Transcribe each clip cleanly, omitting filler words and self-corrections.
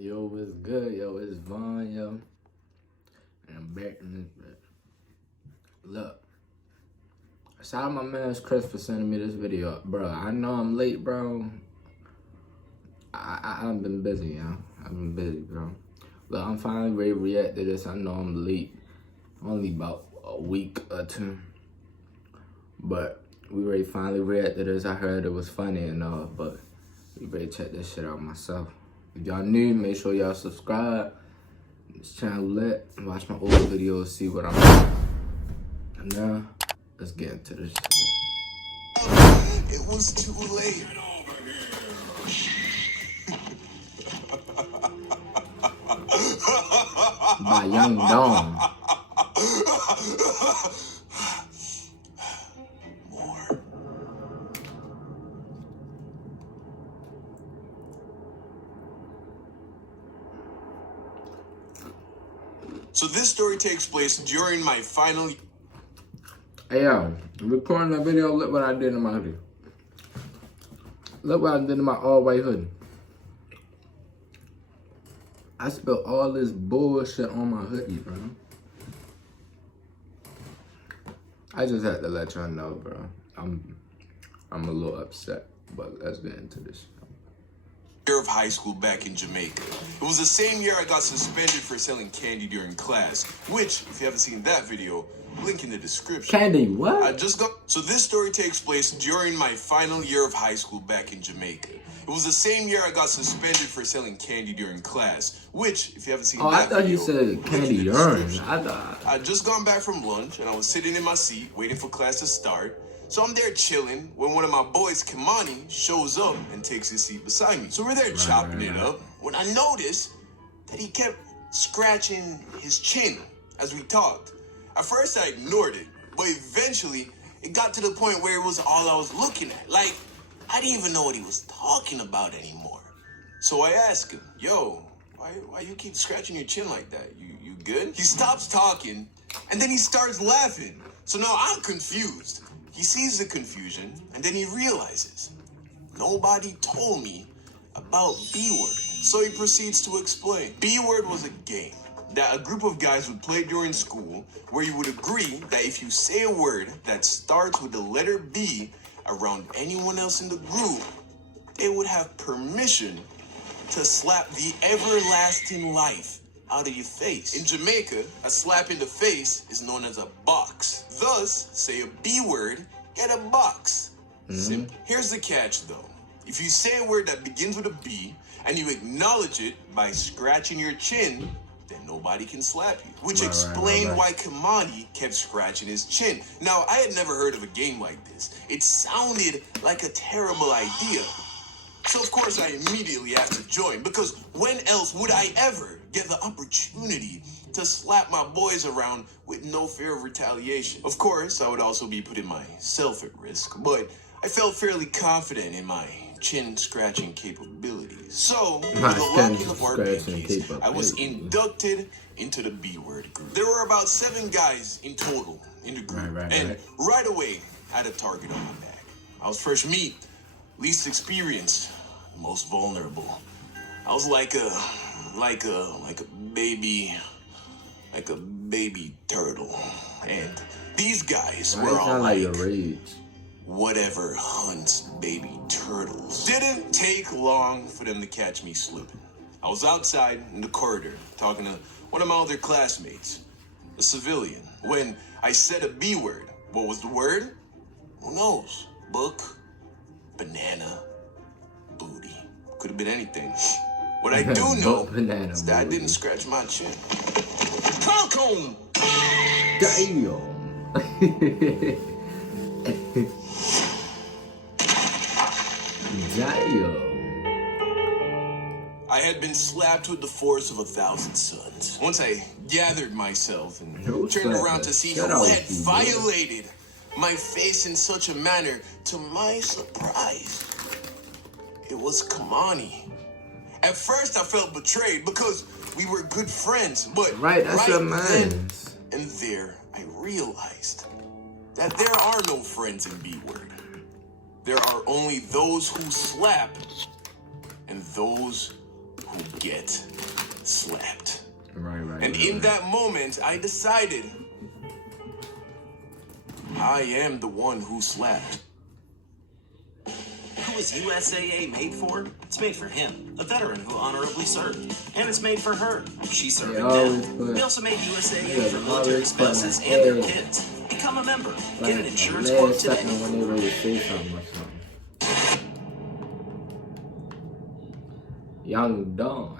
Yo, what's good? Yo, it's Vaughn, yo. And I'm back in this bit. Look. Shout out my man Chris for sending me this video. Bro, I know I'm late, bro. I've been busy, yo. I've been busy, bro. Look, I'm finally ready to react to this. I know I'm late. Only about a week or two. But we ready to finally react to this. I heard it was funny and all, but we ready to check this shit out myself. If y'all new, make sure y'all subscribe. This channel lit. Watch my old videos, see what I'm doing. And now, let's get into this shit. It was too late. By Young Dawn. More. So this story takes place during my final... Hey yo, recording that video, look what I did in my hoodie. Look what I did in my all-white hoodie. I spilled all this bullshit on my hoodie, bro. I just had to let y'all know, bro. I'm a little upset, but let's get into this. Year of high school back in Jamaica. It was the same year I got suspended for selling candy during class, which, if you haven't seen that video, link in the description. Candy, what? So this story takes place during my final year of high school back in Jamaica. It was the same year I got suspended for selling candy during class, which, if you haven't seen that video, I thought you said candy orange. I'd just gone back from lunch and I was sitting in my seat waiting for class to start. So I'm there chilling when one of my boys, Kimani, shows up and takes his seat beside me. So we're there chopping it up when I noticed that he kept scratching his chin as we talked. At first I ignored it, but eventually it got to the point where it was all I was looking at. Like, I didn't even know what he was talking about anymore. So I asked him, yo, why you keep scratching your chin like that? You good? He stops talking and then he starts laughing. So now I'm confused. He sees the confusion, and then he realizes, nobody told me about B-Word. So he proceeds to explain. B-Word was a game that a group of guys would play during school, where you would agree that if you say a word that starts with the letter B around anyone else in the group, they would have permission to slap the everlasting life out of your face. In Jamaica, a slap in the face is known as a box. Thus, say a B word, get a box. Simple. Here's the catch though. If you say a word that begins with a B and you acknowledge it by scratching your chin, then nobody can slap you. Which explained why Kimani kept scratching his chin. Now, I had never heard of a game like this. It sounded like a terrible idea. So of course I immediately asked to join, because when else would I ever get the opportunity to slap my boys around with no fear of retaliation? Of course, I would also be putting myself at risk, but I felt fairly confident in my chin scratching capabilities. So, with the locking of our pinkies, I was inducted into the B-Word group. There were about 7 guys in total in the group, and right away I had a target on my back. I was fresh meat, least experienced, most vulnerable. I was like a baby turtle. And these guys were all like whatever hunts baby turtles. Didn't take long for them to catch me slipping. I was outside in the corridor talking to one of my other classmates, a civilian, when I said a B word. What was the word? Who knows? Book, banana, booty. Could have been anything. What I do know is that I didn't scratch my chin. Falcon! Damn! Damn! I had been slapped with the force of 1,000 suns. Once I gathered myself and turned around to see who had violated my face in such a manner, to my surprise, it was Kimani. At first, I felt betrayed because we were good friends, but that's your man. And there, I realized that there are no friends in B-Word. There are only those who slap and those who get slapped. Right. And in that moment, I decided I am the one who slapped. Who is USAA made for? It's made for him, a veteran who honorably served. And it's made for her. She's serving now. We also made USAA for military spouses and their kids. Become a member. Get an insurance quote today. When they ready to say something or something. Young Dawn.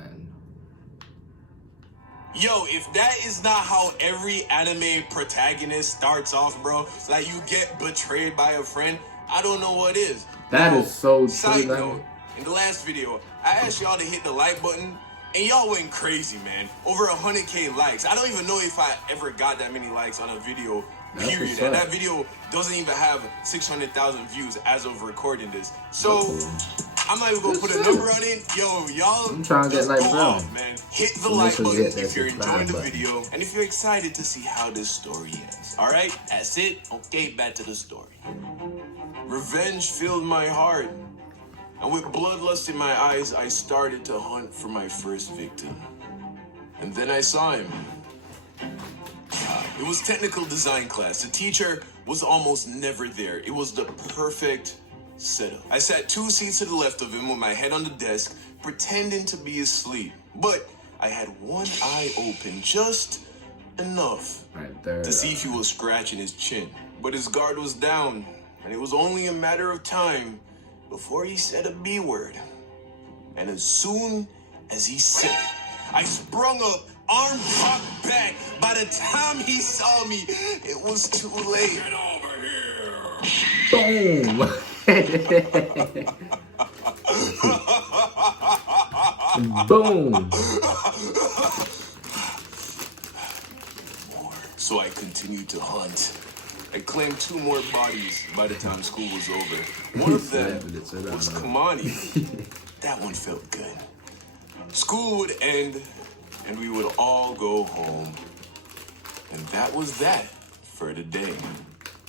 Yo, if that is not how every anime protagonist starts off, bro, like you get betrayed by a friend, I don't know what is. That is so true. Side note, in the last video, I asked y'all to hit the like button, and y'all went crazy, man. Over 100K likes. I don't even know if I ever got that many likes on a video, period. And that video doesn't even have 600,000 views as of recording this. So, I'm not even gonna put a number on it. Yo, y'all, I'm trying to get like go off, man. Hit the like button if you're enjoying the video and if you're excited to see how this story ends. All right, that's it. Okay, back to the story. Revenge filled my heart, and with bloodlust in my eyes, I started to hunt for my first victim. And then I saw him. It was technical design class. The teacher was almost never there. It was the perfect setup. I sat 2 seats to the left of him with my head on the desk, pretending to be asleep. But I had one eye open, just enough Right there. to see if he was scratching his chin. But his guard was down, and it was only a matter of time before he said a B word. And as soon as he said it, I sprung up, arm cocked back. By the time he saw me, it was too late. Get over here! Boom! Boom! So I continued to hunt. I claimed 2 more bodies by the time school was over. One of them was Kamani. That one felt good. School would end, and we would all go home. And that was that for the day.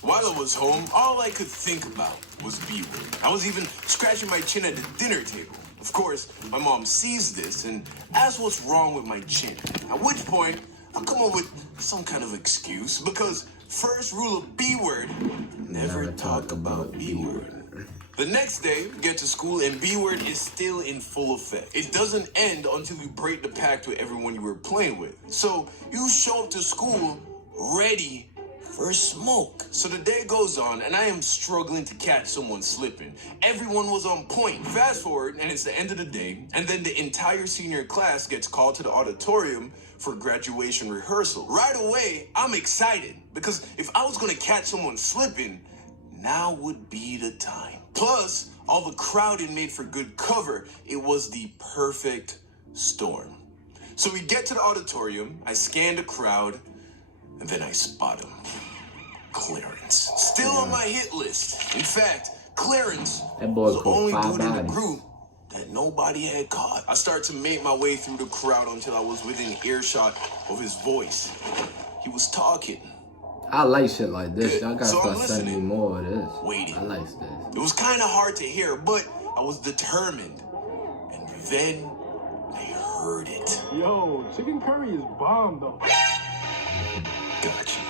While I was home, all I could think about was B-word. I was even scratching my chin at the dinner table. Of course, my mom sees this and asks what's wrong with my chin. At which point, I'll come up with some kind of excuse because first rule of B-word, never talk about B-word. The next day, we get to school and B-word is still in full effect. It doesn't end until you break the pact with everyone you were playing with. So you show up to school ready for smoke. So the day goes on and I am struggling to catch someone slipping. Everyone was on point. Fast forward and it's the end of the day, and then the entire senior class gets called to the auditorium for graduation rehearsal. Right away, I'm excited because if I was gonna catch someone slipping, now would be the time. Plus, all the crowding made for good cover. It was the perfect storm. So we get to the auditorium, I scan the crowd, and then I spot him. Clarence. Still on my hit list. In fact, Clarence was the only dude in the group that nobody had caught. I started to make my way through the crowd until I was within earshot of his voice. He was talking. I like shit like this. Y'all gotta So I'm start sending me listening, more of this. waiting. I like this. It was kind of hard to hear, but I was determined. And then I heard it. Yo, chicken curry is bomb though. Gotcha.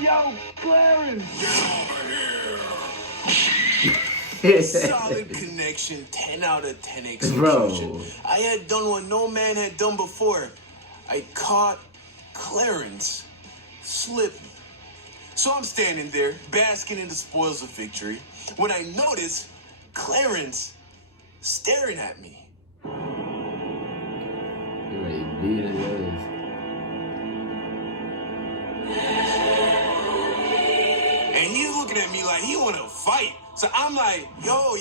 Yo, Clarence! Solid connection, 10 out of 10 execution. Bro. I had done what no man had done before. I caught Clarence slipping. So I'm standing there, basking in the spoils of victory, when I notice Clarence staring at me. You ready to beat his ass. And he's looking at me like he want to fight. So I'm like, yo,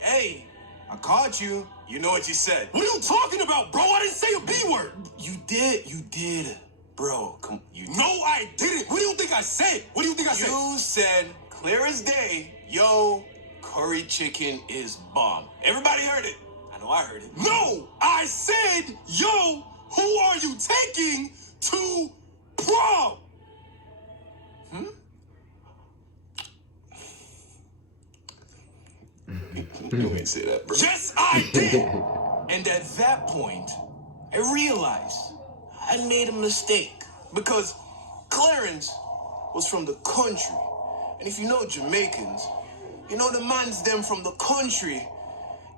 hey, I caught you. You know what you said. What are you talking about, bro? I didn't say a B word. You did. Bro, come, you did. No, I didn't. What do you think I said? You said, clear as day, yo, curry chicken is bomb. Everybody heard it. I know I heard it. No, I said, yo, who are you taking to prom? You ain't say that, bro. Yes, I did. And at that point, I realized I made a mistake because Clarence was from the country. And if you know Jamaicans, you know the mans them from the country.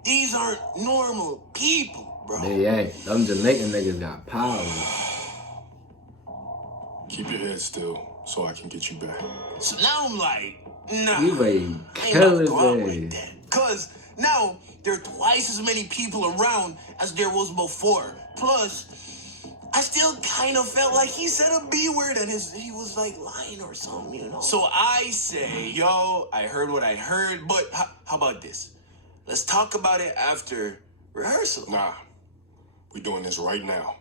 These aren't normal people, bro. They ain't. Them Jamaican niggas got power. Keep your head still so I can get you back. So now I'm like, nah. You ready to kill his ass. Cause now there are twice as many people around as there was before. Plus, I still kind of felt like he said a B word and he was like lying or something, you know? So I say, yo, I heard what I heard, but how about this? Let's talk about it after rehearsal. Nah, we doing this right now.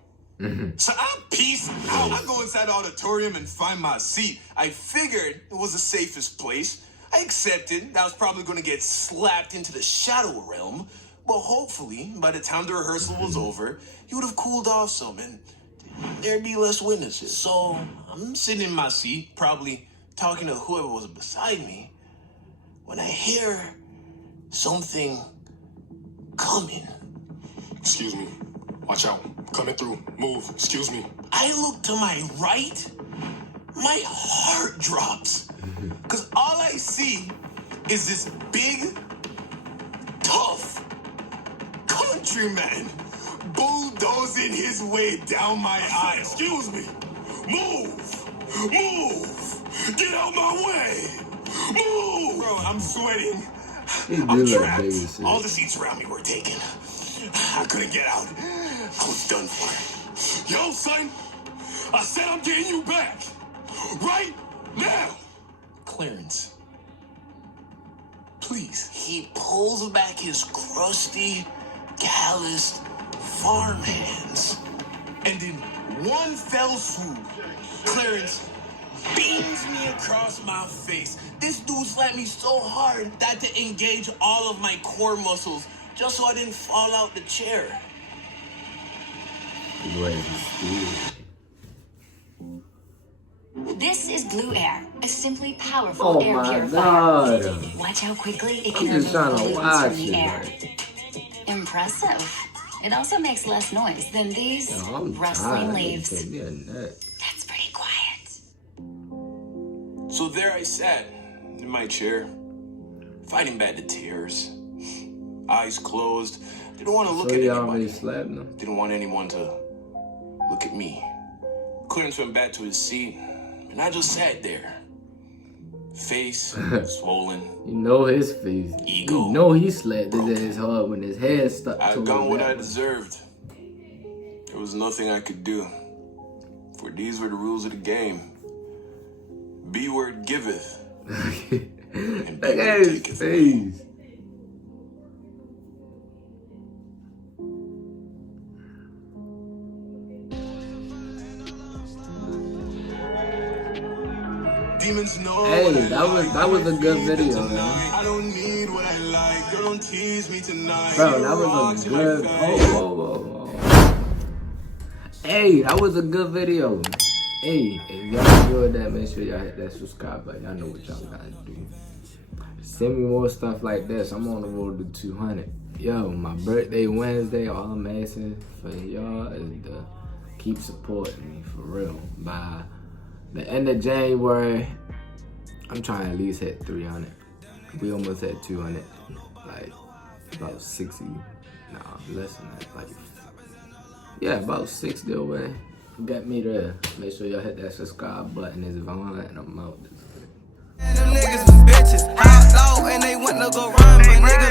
So I'm peace out. I go inside the auditorium and find my seat. I figured it was the safest place. I accepted that I was probably going to get slapped into the shadow realm, but hopefully, by the time the rehearsal was over, he would have cooled off some and there'd be less witnesses. So I'm sitting in my seat, probably talking to whoever was beside me, when I hear something coming. Excuse me. Watch out. Coming through. Move. Excuse me. I look to my right, my heart drops. Because all I see is this big, tough countryman bulldozing his way down my aisle. Excuse me. Move. Move. Get out my way. Move. Bro, I'm sweating. I'm trapped. All the seats around me were taken. I couldn't get out. I was done for. Yo, son. I said I'm getting you back. Right now. Clarence. Please. He pulls back his crusty, calloused farm hands. And in one fell swoop, Clarence beams me across my face. This dude slapped me so hard that I had to engage all of my core muscles just so I didn't fall out the chair. This is Blue Air, a simply powerful air purifier. God. Watch how quickly it can I'm just trying to remove watch pollutants from the air. it. Impressive. It also makes less noise than these rustling leaves. That's pretty quiet. So there I sat in my chair, fighting back the tears, eyes closed. Didn't want to look at anybody. Didn't want anyone to look at me. Clarence went back to his seat, and I just sat there. Face swollen. You know his face. Ego. You know he slapped his hard when his head stuck to I'd gone what I deserved. There was nothing I could do. For these were the rules of the game. B word giveth. And look at his face. Demons know. Hey, that was a good video, man. I don't need what I like. Girl, don't tease me tonight. Bro, that was a good. Oh. Hey, that was a good video. Hey, if y'all enjoyed that, make sure y'all hit that subscribe button. Y'all know what y'all gotta do. Send me more stuff like this. I'm on the road to 200. Yo, my birthday Wednesday. All I'm asking for y'all is to keep supporting me for real. By the end of January, I'm trying to at least hit 300. We almost hit 200. Like about 60. Nah, less than that. Like, yeah, about 60 away. Get me there. Make sure y'all hit that subscribe button. It's Vaughn and I'm out. Them niggas was bitches, hot low, and they went to go run, but niggas